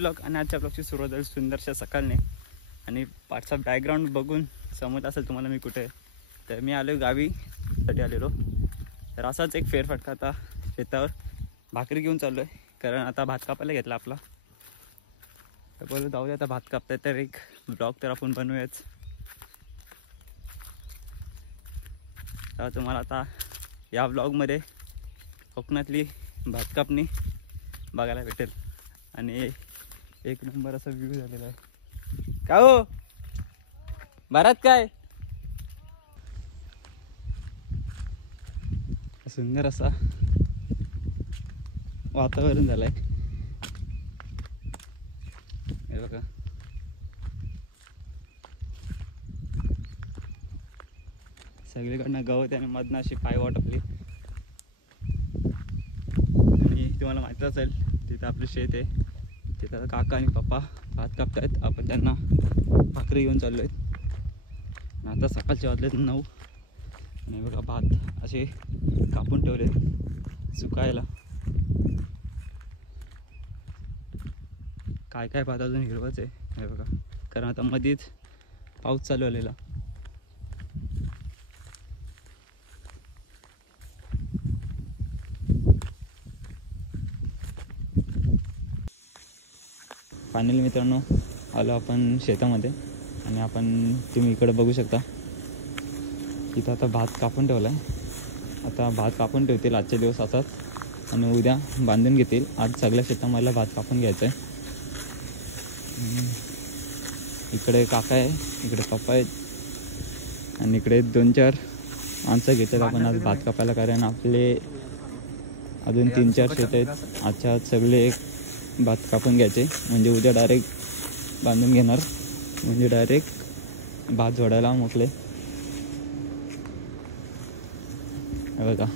Blog आणि आजच्या ब्लॉगची सुरुवात झाली सुंदरशा सकाळने. आणि पाठचा बॅकग्राऊंड बघून समजत असेल तुम्हाला मी कुठे आहे. तर मी आलो गावीसाठी आलेलो. तर असाच एक फेरफटका आता शेतावर भाकरी घेऊन चाललो आहे, कारण आता भात कापायला घेतला आपला. तर बोलू जाऊ दे आता भात कापताय तर एक ब्लॉग तर आपण बनवूयाच. तर तुम्हाला आता या ब्लॉगमध्ये कोकणातली भात कापणी बघायला भेटेल आणि एक नंबर असा व्ह्यू झालेला आहे. का हो बरात काय सुंदर असा वातावरण झालंय हे बघा. सगळीकडनं गवत आणि मधनं अशी पायवाट आपली. आणि तुम्हाला माहिती असेल तिथं आपलं शेत आहे. तिथं काका आणि पप्पा भात कापतायत. आपण त्यांना भाकरी घेऊन चाललो आहेत. आता सकाळचे वाजलेत 9 आणि बघा भात असे कापून ठेवले सुकायला. काय काय भात अजून हिरवच आहे हे बघा, कारण आता मध्येच पाऊस चालू आलेला. फायनली मित्रांनो आलो आपण शेतामध्ये आणि आपण तुम्ही इकडे बघू शकता तिथं आता भात कापून ठेवला आहे. आता भात कापून ठेवतील आजचे दिवस असाच आणि उद्या बांधून घेतील. आज सगळ्या शेतामध्ये भात कापून घ्यायचं आहे. इकडे काका आहे, इकडे पप्पा आहेत आणि इकडे 2-4 माणसं घेतात आपण आज भात कापायला, कारण आपले अजून 3-4 शेत आहेत. आजच्या आज सगळे भात कापून घ्यायचे म्हणजे उद्या डायरेक्ट बांधून घेणार, म्हणजे डायरेक्ट भात झोडायला मोकळे. बघा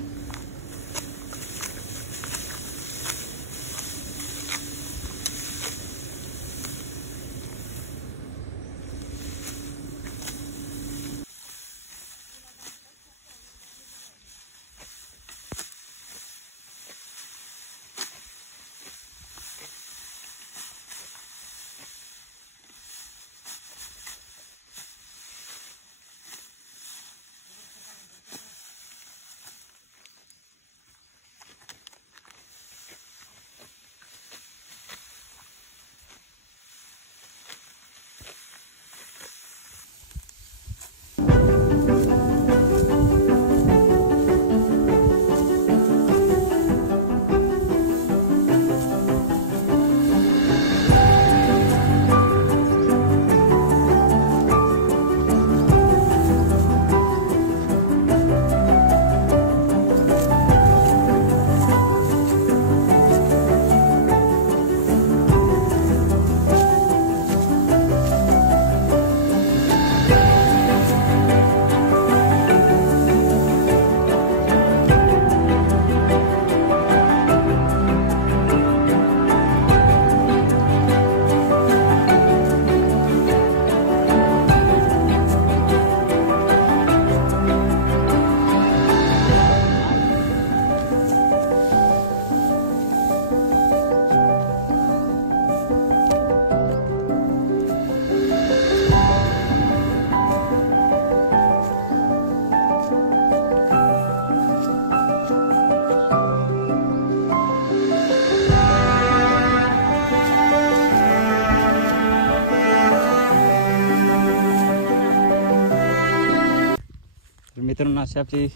मित्रांनो अशी आपली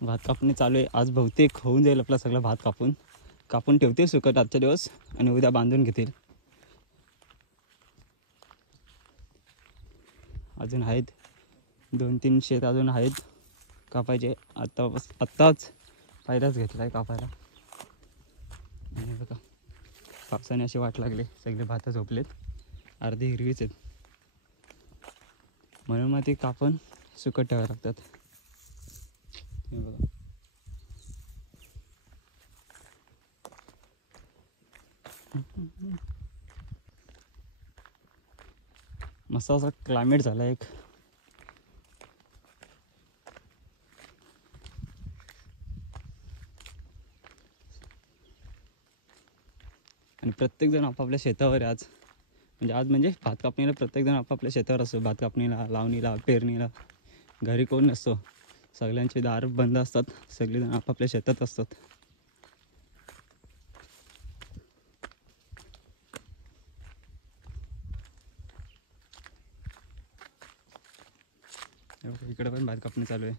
भात कापणी चालू आहे. आज बहुतेक होऊन जाईल आपला सगळा भात कापून ठेवतील सुकट आजच्या दिवस आणि उद्या बांधून घेतील. अजून आहेत 2-3 शेत अजून आहेत कापायचे. आत्ताच पहिलाच घेतला आहे कापायला. आणि बघा पावसाने अशी वाट लागली, सगळे भात झोपलेत, अर्धे हिरवीच आहेत, म्हणून मग ते कापून सुकट ठेवायला लागतात. बघा मस्त असा क्लायमेट झाला एक. आणि प्रत्येकजण आपापल्या शेतावर आहे आज. म्हणजे आज म्हणजे भात कापणीला प्रत्येकजण आपापल्या शेतावर असतो. भात कापणीला, लावणीला, पेरणीला घरी कोण नसतो. सगळ्यांचे दार बंद असतात. सगळेजण आपापल्या शेतात असतात. इकडे पण भात कापणी चालू आहे.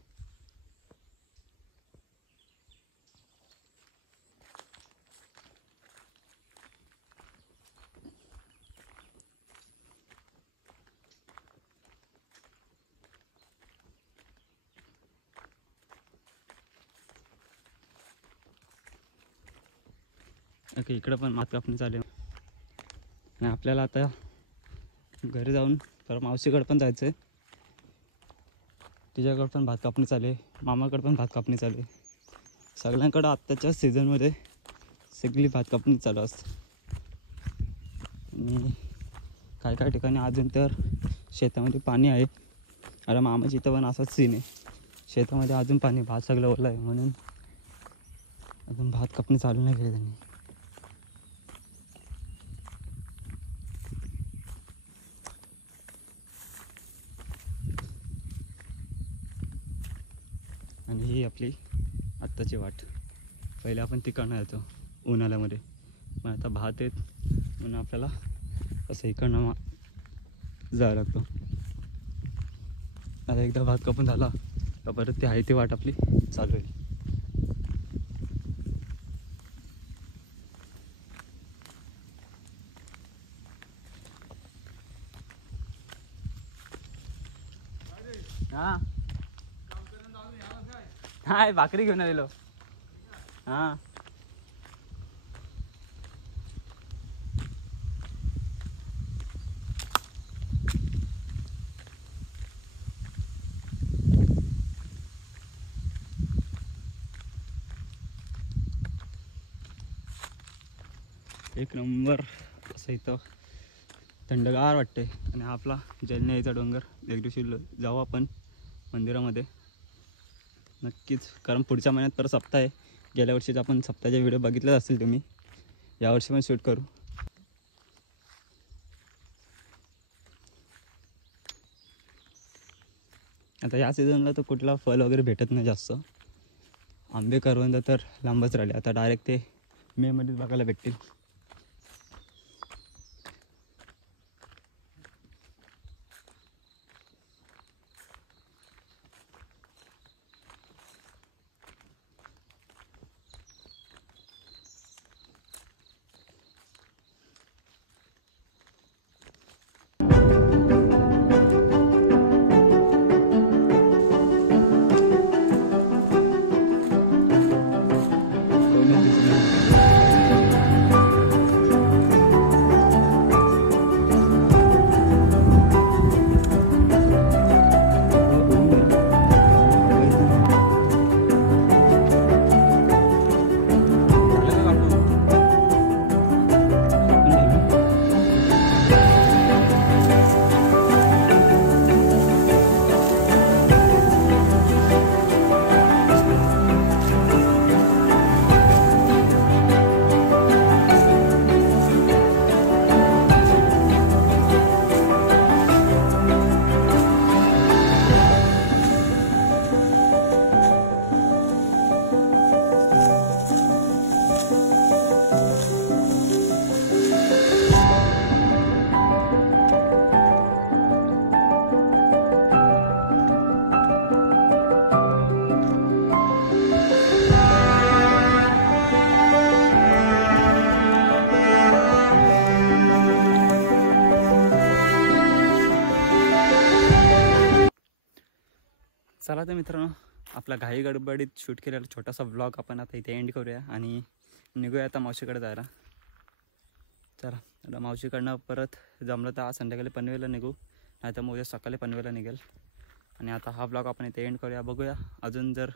ओके, इकडं पण भात कापणी चालू आहे. आणि आपल्याला आता घरी जाऊन तर मावशीकडे पण जायचं आहे. तिच्याकडं पण भात कापणी चालू आहे. मामाकडे पण भात कापणी चालू आहे. सगळ्यांकडं आत्ताच्या सीझनमध्ये सगळी भात कापणी चालू असते. आणि काही काही ठिकाणी अजून तर शेतामध्ये पाणी आहे. अरे मामाची इथं पण असाच सीन आहे. शेतामध्ये अजून पाणी, भात सगळं ओलं आहे म्हणून अजून भात कापणी चालू नाही केली त्यांनी. आणि ही आपली आत्ताची वाट. पहिले आपण तिकडनं येतो उन्हाळ्यामध्ये, पण आता भात येत म्हणून आपल्याला असं इकडनं जावं लागतो. आता एकदा भात कापून झाला का परत ती आहे ती वाट आपली चालू आहे. हां हाय, भाकरी घेऊन आलेलो. हां एक नंबर असं इथं थंडगार वाटते. आणि हा आपला जलन्याचा डोंगर. एक दिवशी जाऊ आपण मंदिरामध्ये नक्कीच, कारण पुढच्या महिन्यात परत सप्ताह आहे. गेल्या वर्षीच आपण सप्ताहाचे व्हिडिओ बघितलेच असतील तुम्ही. यावर्षी पण शूट करू. आता या सीझनला तर कुठला फळ वगैरे भेटत नाही जास्त. आंबे करवंद तर लांबच राहिले. आता डायरेक्ट ते मेमध्येच बघायला भेटतील. चला तर मित्रांनो, आपला घाई गडबडीत शूट केलेला छोटासा ब्लॉग आपण आता इथे एंड करूया आणि निघूया आता मावशीकडे जायला. चला, आता मावशीकडनं परत जमलं तर आज संध्याकाळी पनवेलला निघू, नाही तर मग उद्या सकाळी पनवेलला निघेल. आणि आता हा ब्लॉग आपण इथे एंड करूया. बघूया अजून जर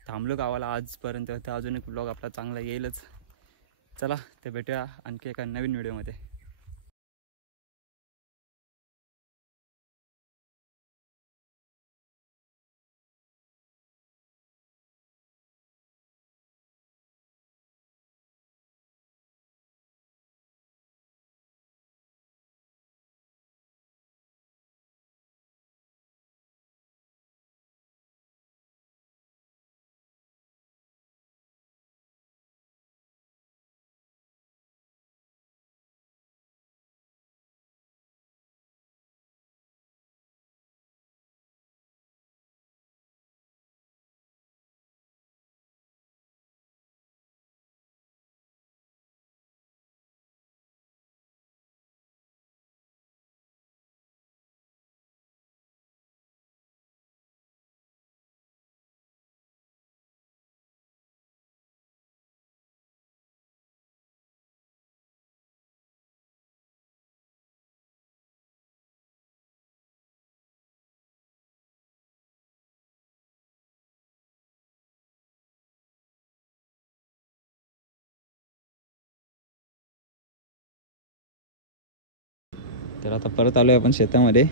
थांबलो गावाला आजपर्यंत तर अजून एक ब्लॉग आपला चांगला येईलच. चला, ते भेटूया आणखी एका नवीन व्हिडिओमध्ये. तर आता परत आलो आहे आपण शेतामध्ये.